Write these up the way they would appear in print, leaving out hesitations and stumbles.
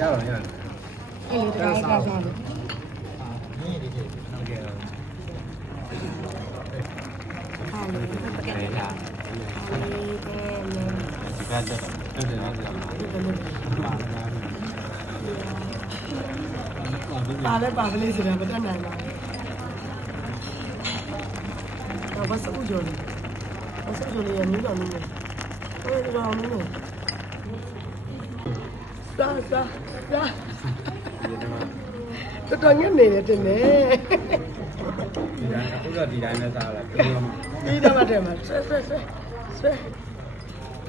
ရတော့ရတယ်အေးဒါစားလို့ นี่ดิโอเคဟာလေပကက်လေးလားဟာလေဒီကတော့တော်တယ်နော်ပါလဲပါကလေးစရာမတတ်နိုင်ပါဘူးတော့ဘာစကူကြော်လဲဘာစကူကြော်လဲရမျိုးတော်မျိုးနဲ့အဲ့ဒါတော့မျိုးနဲ့စားတော်ညနေတယ်တင်နေဒီတိုင်းအခုတော့ဒီတိုင်းနဲ့စားလာပြီးတော့ဒီတော့မှတယ်မှာဆွဲ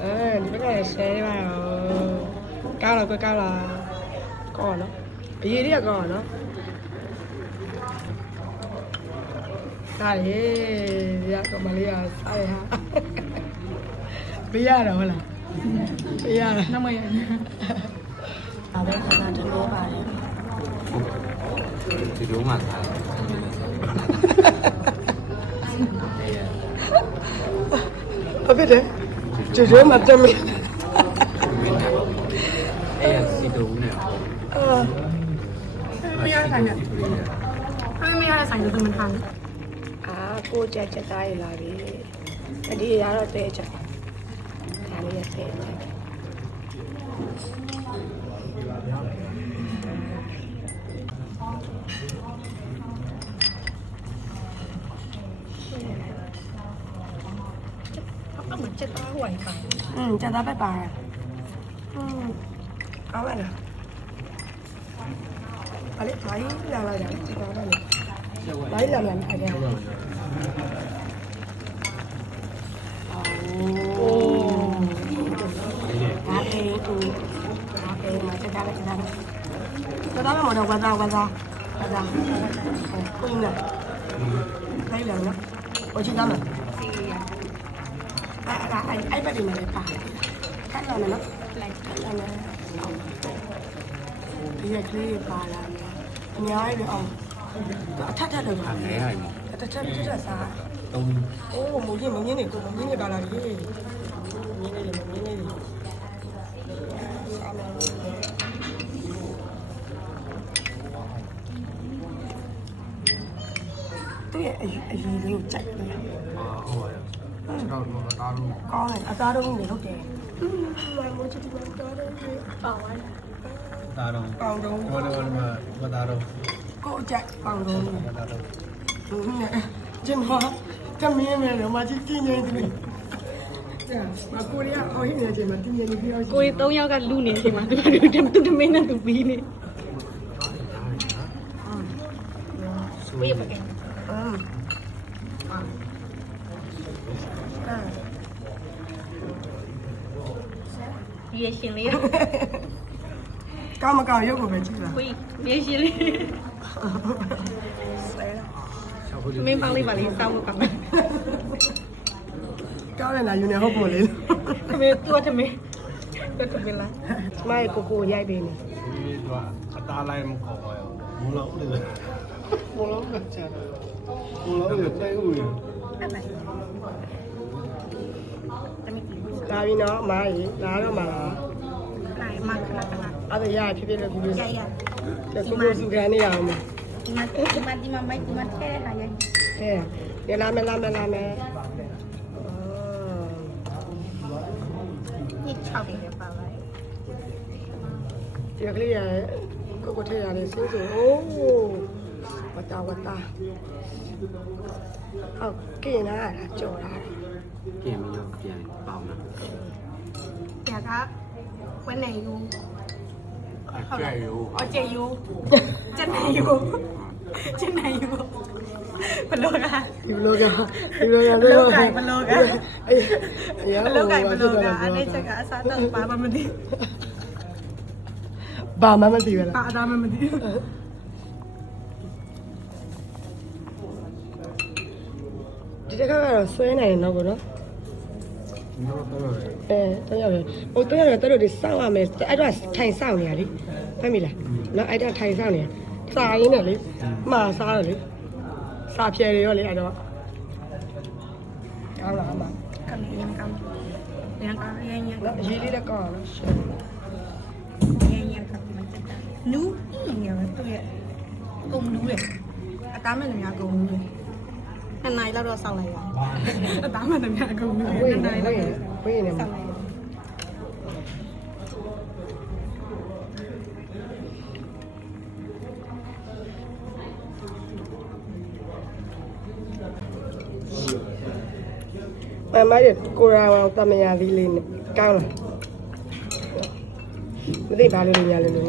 အဲဒီဘက်ကဆဲပါတော့ကောင်းလားကောင်းလားကောင်းနော်အရေးတွေကကောင်းနော်စားရရကမလေးရစားရဟာပြရတော့ဟုတ်လားပြရတာနမရဒါပဲခဏတလို့ပါတယ်ဒီလိုမှစားဘာဖြစ်တယ်ကျွတ်မှတမင်အဲ့စီတူနဲ့မရဆိုင်နဲ့မရဆိုင်လို့မထားဘူးကိုကြက်သားရလာပြီအဒီရတော့တဲ့ချက်ဒါလေးရတဲ့ချက်เหมือนจะต้าหวยค่ะจะต้าไปปลาเอาไปนะอะไรไหลอะไรอย่างนี้ก็ได้เลยไหลอะไรอะไรโอ้อาเองถูกอาเองมาจะได้จะได้ไม่หมดวาซาคุยนะไหลอะไรนะโอ้ชิดามั้ยไอ้ประเด็นอะไรป่ะแค่นั้นนะแค่นั้นဒီကလေးပါလာတယ်အများကြီးပဲအောင်အထက်တယ်ပါအဲ့ဟိုင်မတထက်စား3အိုးမင်းနေကိုမင်းနေပါလာပြီမင်းနေစားမယ်သူရဲ့အရေးလေးကိုကြိုက်တယ်ဟုတ်ပါတယ်တော့တားလို့ကောင်းတယ်အသားတော့နေဟုတ်တယ်မိုးချစ်တယ်တော့တယ်ပါဝါတားတော့ပေါင်တော့ဘောလည်းမတားတော့ကိုအကြိုက်ပေါင်တော့ကျင်းတော့တမင်းမယ်တော့မချစ်ကြည့်နေတယ်မကိုရီးယားအော်ဟင်းနေတယ်မှာတင်းနေပြီးတော့ကိုရီ3ယောက်ကလူနေချိန်မှာသူတမင်းနဲ့သူပြီးနေဝေးပကဲရေရှင်လေးကောင်းမကောင်းရုပ်ကိုပဲကြည့်လားဝေးရေရှင်လေးမင်းပါလေးပါလေးစောင်းပါမယ်ကောင်းတယ်လားယူနေဟုတ်ပို့လေတမင်းตัวတမင်းလားကျမရဲ့ကိုရိုက်ပေးနေဒီကအသားလိုက်မခေါ်ပါဘူးမလို့လေမလို့ကချာမလို့လေတဲ့ဦးရလာပြီနော်အမကြီးလာတော့မှာလားနိုင်မခဏခဏအဲ့ဒါရဖြစ်ဖြစ်လို့ဒီလိုရကိုစုခံနေရအောင်ဒီမှာမိုက်ဒီမှာထဲဟာရဲ့ဟဲ့လာမယ်ညစ်ချောက်နေပါပါဒီကလေးရကိုထည့်ရတယ်စင်းစအိုးဝတာဟုတ်ကင်းလာကြော်လာပြင်မရောပြန်ပေါင်းတာပြကဝဲနေယူ ကျဲယူ อ๋อเจยูจะไหนอยู่บโลกาဘလောကဘလောกาအဲ့ဒီချက်ကအစားတော့ဘာမှမသိဘာမှမသိဘူးလားအသားမှမသိဒီတစ်ခါကတော့ဆွဲနိုင်တယ်နော်ဗောနော်တော့ရတယ်ဟိုတော့ရတယ်တော်တော်ဒီစောင့်ရမယ်အဲ့တော့ထိုင်စောင့်နေရလေဖမ်းပြီလားနော်အဲ့ဒါထိုင်စောင့်နေစားရင်းနဲ့လေမှားစားတယ်လေစားဖြဲရောလေအဲ့တော့ကောင်းလားအမကလေးရင်ကောင်းတ ရန်ရန်ရန် နော်အရေးလေးလည်းကောင်းအောင်နော်ရှယ် ရန်ရန်ကမှတက်တာနူးနေရတော့ရဲ့ကုံနူးတယ်အသားမဲ့လည်းများကုံနူးတယ်နှစ်နိုင်လောက်တော့စောက်လိုက်ရအသားမဲ့လည်းများကုံနူးတယ် ဝေး နှစ် နေ နိုင်လောက် ဝေးနေ စော မှာ က်လိုက်ရ မရကိုရာတမယာလေးလေးနဲ့ကောင်းလားမသိဘာလို့ညာလို့လဲ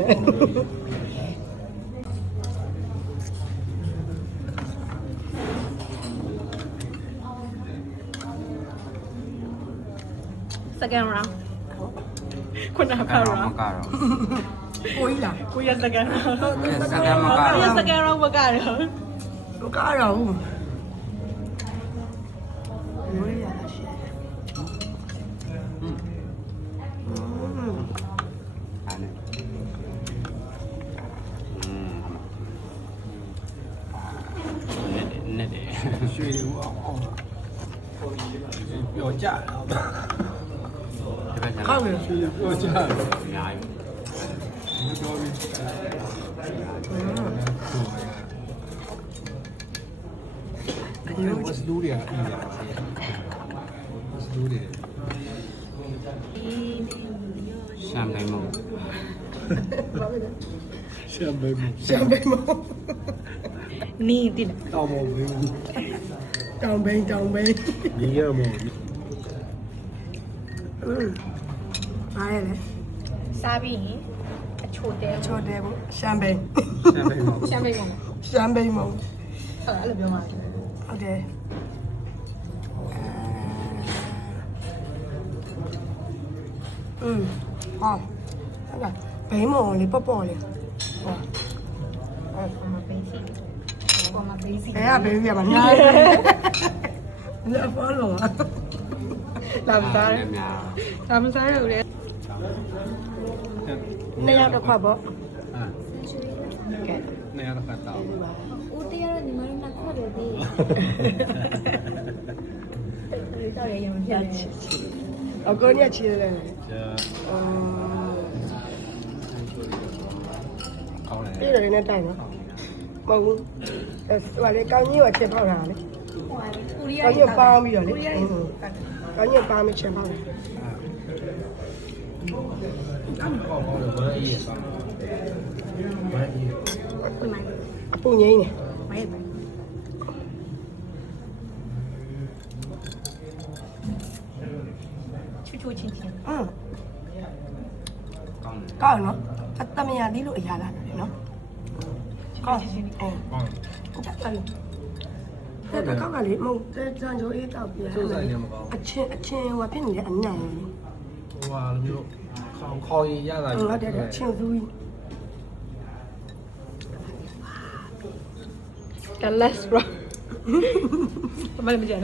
second round ခုနက round မကတော့ ကိုကြီးလား ကိုရ second round စကားမကတော့ ကိုရ second round မကတော့ ကိုကားတော့ရိုးရတာရှယ် အဲ့နဲ့နဲ့တယ်ရွှေဦးအောင်ပြောကြတော့ ကောင်းပြီ ရွှေပြောကြတော့အများကြီးပြောပြီးဒီဝတ်လူတွေအီးရဝတ်လူတွေရှမ်းဘိုင်မ ဘာပဲလဲ ရှမ်းဘိုင်မ ရှမ်းဘိန်းမ နီးတိလား တောင်းမဘိန်း တောင်ဘိန်းဒီရမော ဘာလဲလဲ စားပြီးရင်အချိုတဲ ချော်တယ်ပေါ့ရှမ်းဘိန်း ရှမ်းဘိန်းမ ရှမ်းမိတ်ကောင် ရှမ်းဘိန်းမဟုတ် အဲ့လိုပြောမှာ ဟုတ်တယ်ဟောဟုတ်လားဘိန်းမုံလေးပေါ့ပေါ့လေးဟော ပေါ်မှာပေးစီပေါ်မှာပေးစီ ဘယ်ကဘိန်းပြပါညာလက်ဖော်လုံးလာမစား များ ဒါမစားရဘူးလေ နှစ်ယောက်တစ်ခွက်ပေါ့ ကဲနေရာတော့တောင်း ဦးတရတော့ညီမတို့နှစ်ခွက်လို့ဒီ ဒီတော့ရရင်မပြတ်ချင် အကောညချီတယ် ကျကောင်းတယ် ပြည်တယ်နဲ့တိုင်နော်မဟုတ်ဘူးဟိုလေကောင်းကြီးကချက်ပေါက်တာလေ ကိုရီးယား ကောင်းကြီးပေါင်းပြီးတော့လေ ကိုရီးယား ကောင်းကြီးပေါင်းပြီးချက်ပေါက်တယ် ကောင်းတယ်ဘာကြီးဆောင်းဘာကြီး အပူငိမ့်နေ မိုက်ချူချူချင်းချင်း ကောင်းတယ် ကောင်းနော်အတမယာလေးလို့အရာလာတယ်နော်ကောင်းအဲ ကောင်း အဲ့ဒါကောက်ကလေမဟုတ်တဲ့တန်ချိုးအေးတောက်ပြ စိုးဆိုင်နေမကောင်း အချင်းဟိုဖြစ်နေတဲ့အနံ့ ဟိုဟာလိုမျိုးခေါင်းရတာ ဟုတ်တယ်အချင်းသူကြီး ကလတ်စရောမလည်းမကြတော့